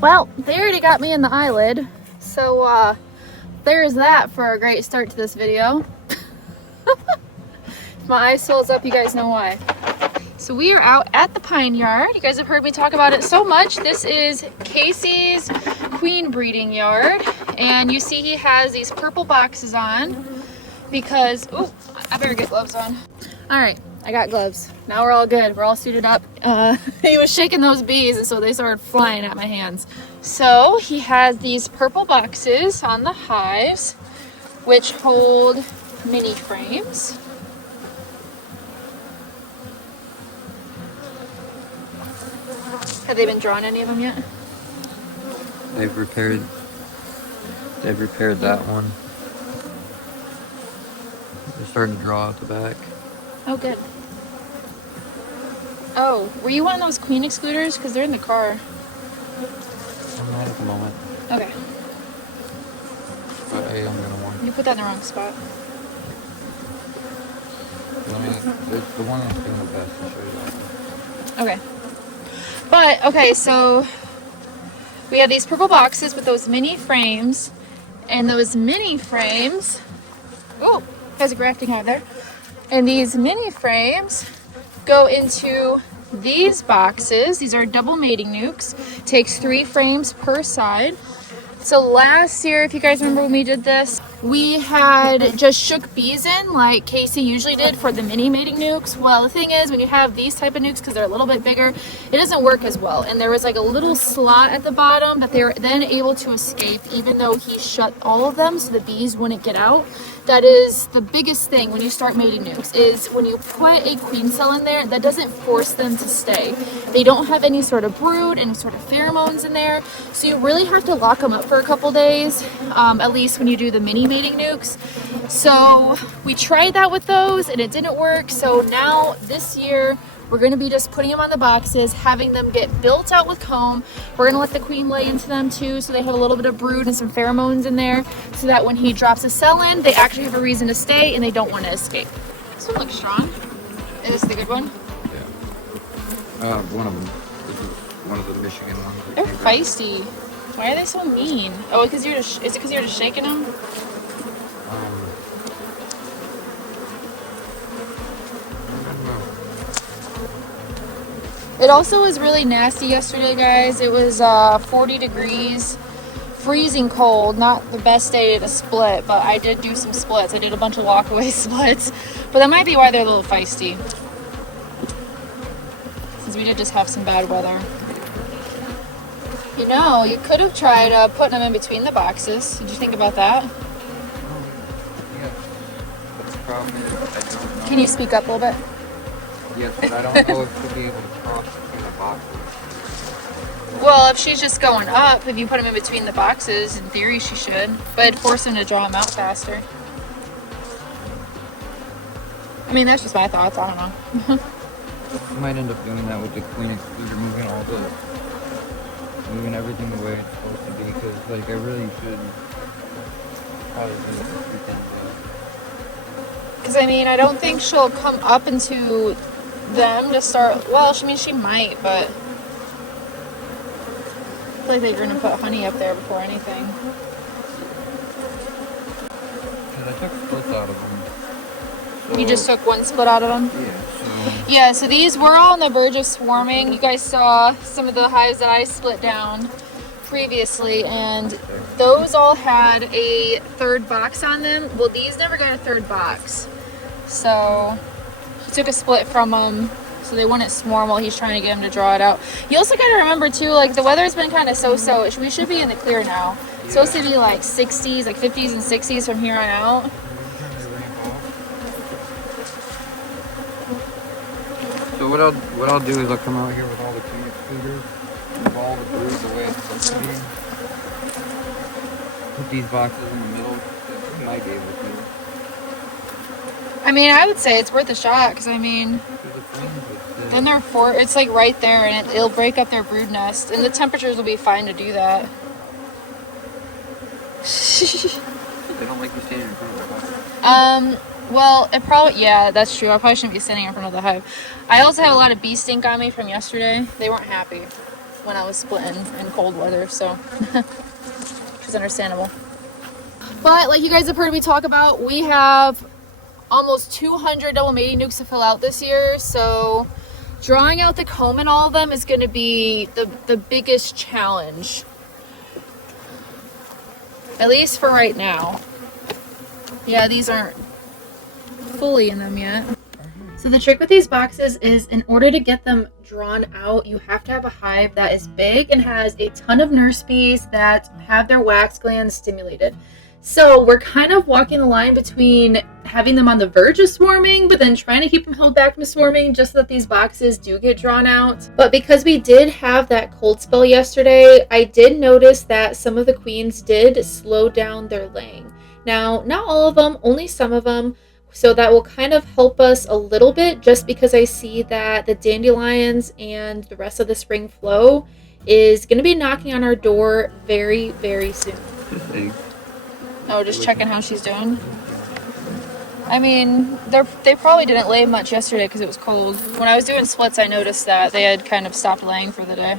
Well, they already got me in the eyelid, so there's that for a great start to this video. If my eye swells up, you guys know why. So we are out at the pine yard. You guys have heard me talk about it so much. This is Kasey's queen breeding yard, and you see he has these purple boxes on because, oh, I better get gloves on. All right, I got gloves. Now we're all good. We're all suited up. He was shaking those bees, and so they started flying at my hands. So he has these purple boxes on the hives, which hold mini frames. Have they been drawn, any of them yet? They've repaired that one. They're starting to draw out the back. Oh, good. Oh, were you wanting those queen excluders? Because they're in the car. I'm not at the moment. Okay. But I am gonna want. You put that in the wrong spot. The one that's doing the best to show you. Okay. But, okay, so we have these purple boxes with those mini frames, and those mini frames, oh, there's a grafting hive there, and these mini frames go into these boxes. These are double mating nukes. Takes 3 frames per side. So last year, if you guys remember when we did this, we had just shook bees in like Kasey usually did for the mini mating nukes. Well, the thing is, when you have these type of nukes, because they're a little bit bigger, it doesn't work as well. And there was like a little slot at the bottom that they were then able to escape, even though he shut all of them so the bees wouldn't get out. That is the biggest thing when you start mating nukes, is when you put a queen cell in there, that doesn't force them to stay. They don't have any sort of brood, any sort of pheromones in there, so you really have to lock them up for a couple days, at least when you do the mini mating nukes. So we tried that with those and it didn't work. So now this year we're going to be just putting them on the boxes, having them get built out with comb. We're going to let the queen lay into them too, so they have a little bit of brood and some pheromones in there, so that when he drops a cell in, they actually have a reason to stay and they don't want to escape. This one looks strong. Is this the good one? Yeah. One of them. This is one of the Michigan ones. They're feisty. Why are they so mean? Oh, because you're just, is it because you're just shaking them? It also was really nasty yesterday, guys. It was 40 degrees, freezing cold. Not the best day to split, but I did do some splits. I did a bunch of walkaway splits, but that might be why they're a little feisty, since we did just have some bad weather. You know, you could have tried putting them in between the boxes. Did you think about that? Yes. But the problem is, I don't know. Can you speak up a little bit? Yes, but I don't know if she'll be able to cross between the boxes. Well, if she's just going up, if you put them in between the boxes, in theory she should. But it'd force them to draw them out faster. I mean, that's just my thoughts. I don't know. You might end up doing that with the queen excluder, moving everything the way it's supposed to be, because like I really should probably do it this weekend. Because I mean, I don't think she'll come up into them to start. Well, I mean, she might, but I feel like they're gonna put honey up there before anything. Because I took splits out of them. So, You just took one split out of them? Yeah. Yeah, so these were all on the verge of swarming. You guys saw some of the hives that I split down previously, and those all had a third box on them. Well, these never got a third box. So he took a split from them so they wouldn't swarm while he's trying to get them to draw it out. You also got to remember too, like the weather's been kind of so-so. We should be in the clear now. It's supposed to be like 60s, like 50s and 60s from here on out. So what I'll do is I'll come out here with all the queen excluders, move all the brood the way it's supposed to be. Put these boxes in the middle. You might be able to. I mean, I would say it's worth a shot, because I mean, then they're it's like right there, and it'll break up their brood nest, and the temperatures will be fine to do that. They don't like you standing in front of the box. Well, it probably, yeah, that's true. I probably shouldn't be standing in front of the hive. I also have a lot of bee stink on me from yesterday. They weren't happy. when I was splitting in cold weather, so which is understandable. But like you guys have heard me talk about, we have almost 200 double mating nukes to fill out this year, so drawing out the comb in all of them is going to be the biggest challenge, at least for right now. Yeah, these aren't fully in them yet. So the trick with these boxes is, in order to get them drawn out, you have to have a hive that is big and has a ton of nurse bees that have their wax glands stimulated. So we're kind of walking the line between having them on the verge of swarming, but then trying to keep them held back from swarming just so that these boxes do get drawn out. But because we did have that cold spell yesterday, I did notice that some of the queens did slow down their laying. Now, not all of them, only some of them. So that will kind of help us a little bit, just because I see that the dandelions and the rest of the spring flow is going to be knocking on our door very, very soon. Oh, just checking how she's doing. I mean, they probably didn't lay much yesterday because it was cold. When I was doing splits, I noticed that they had kind of stopped laying for the day.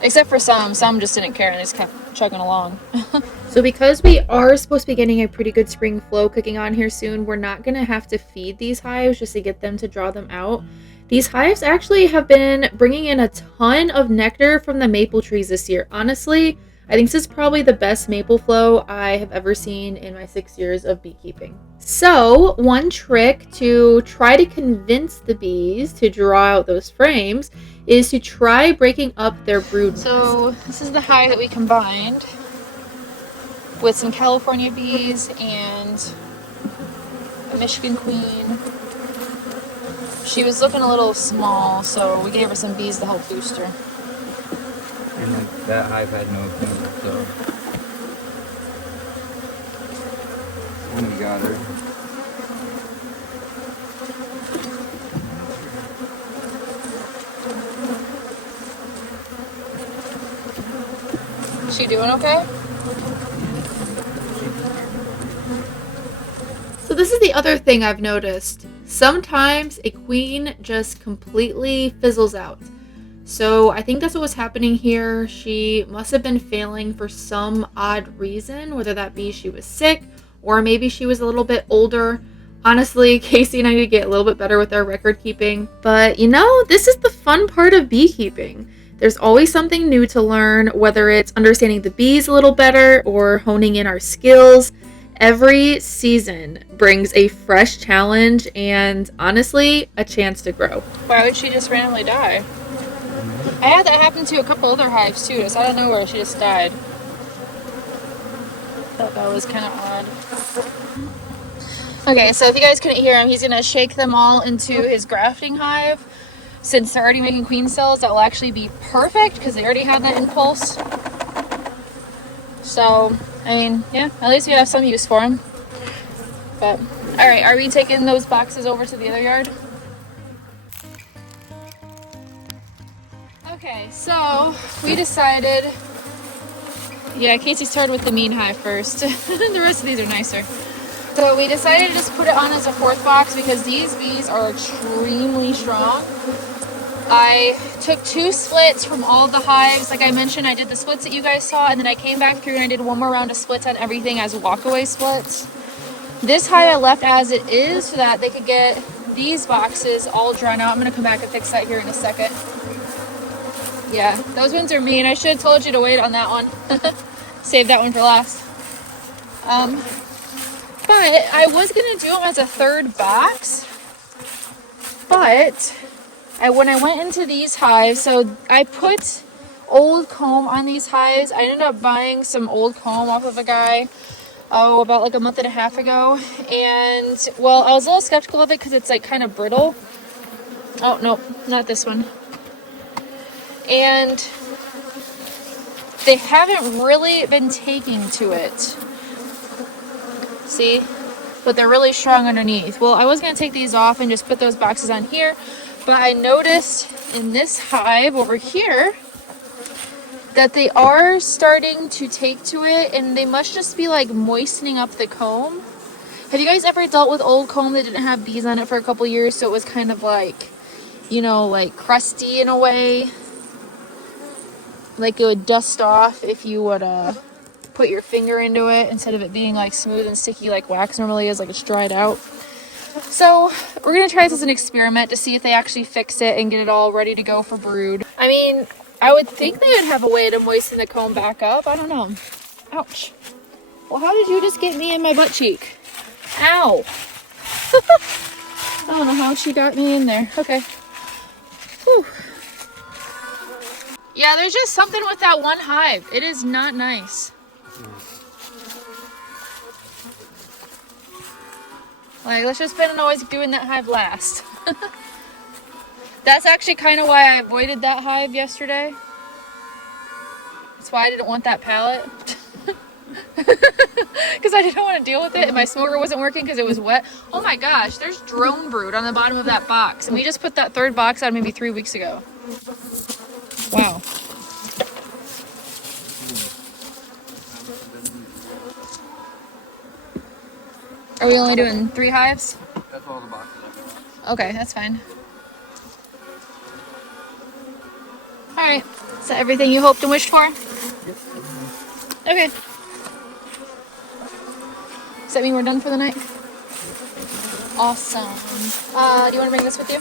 Except for some just didn't care and they just kept chugging along. So because we are supposed to be getting a pretty good spring flow cooking on here soon, we're not going to have to feed these hives just to get them to draw them out. These hives actually have been bringing in a ton of nectar from the maple trees this year. Honestly, I think this is probably the best maple flow I have ever seen in my 6 years of beekeeping. So one trick to try to convince the bees to draw out those frames is to try breaking up their brood. So this is the hive that we combined with some California bees and a Michigan queen. She was looking a little small, so we gave her some bees to help boost her. And like, that hive had no queen, so we got her. Is she doing okay? So this is the other thing I've noticed. Sometimes a queen just completely fizzles out. So I think that's what was happening here. She must have been failing for some odd reason, whether that be she was sick or maybe she was a little bit older. Honestly, Kasey and I need to get a little bit better with our record keeping. But you know, this is the fun part of beekeeping. There's always something new to learn, whether it's understanding the bees a little better or honing in our skills. Every season brings a fresh challenge and, honestly, a chance to grow. Why would she just randomly die? I had that happen to a couple other hives too. Just out of nowhere, she just died. Thought that was kind of odd. Okay, so if you guys couldn't hear him, he's gonna shake them all into his grafting hive. Since they're already making queen cells, that will actually be perfect because they already had that impulse. So, I mean, yeah, at least we have some use for them. But, alright, are we taking those boxes over to the other yard? Okay, so we decided, yeah, Kasey started with the mean hive first. The rest of these are nicer. So we decided to just put it on as a fourth box because these bees are extremely strong. I took 2 splits from all the hives. Like I mentioned, I did the splits that you guys saw, and then I came back through and I did one more round of splits on everything as walkaway splits. This hive I left as it is so that they could get these boxes all drawn out. I'm going to come back and fix that here in a second. Yeah, those ones are mean. I should have told you to wait on that one. Save that one for last. But I was going to do them as a third box. But when I went into these hives, so I put old comb on these hives. I ended up buying some old comb off of a guy, about like a month and a half ago. And, well, I was a little skeptical of it because it's like kind of brittle. Oh, no, not this one. And they haven't really been taking to it. See? But they're really strong underneath. Well, I was going to take these off and just put those boxes on here. But I noticed in this hive over here that they are starting to take to it. And they must just be like moistening up the comb. Have you guys ever dealt with old comb that didn't have bees on it for a couple years? So it was kind of like, you know, like crusty in a way. Like it would dust off if you would put your finger into it instead of it being like smooth and sticky like wax normally is, like it's dried out. So we're gonna try this as an experiment to see if they actually fix it and get it all ready to go for brood. I mean, I would think they would have a way to moisten the comb back up. I don't know. Ouch. Well, how did you just get me in my butt cheek? Ow. I don't know how she got me in there. Okay. Whew. Yeah, there's just something with that one hive. It is not nice. Like, let's just plan on always doing that hive last. That's actually kind of why I avoided that hive yesterday. That's why I didn't want that pallet. Because I didn't want to deal with it, and my smoker wasn't working because it was wet. Oh my gosh, there's drone brood on the bottom of that box. And we just put that third box out maybe 3 weeks ago. Wow. Are we only doing 3 hives? That's all the boxes I have. Okay, that's fine. Alright, is that everything you hoped and wished for? Okay. Does that mean we're done for the night? Awesome. Do you want to bring this with you?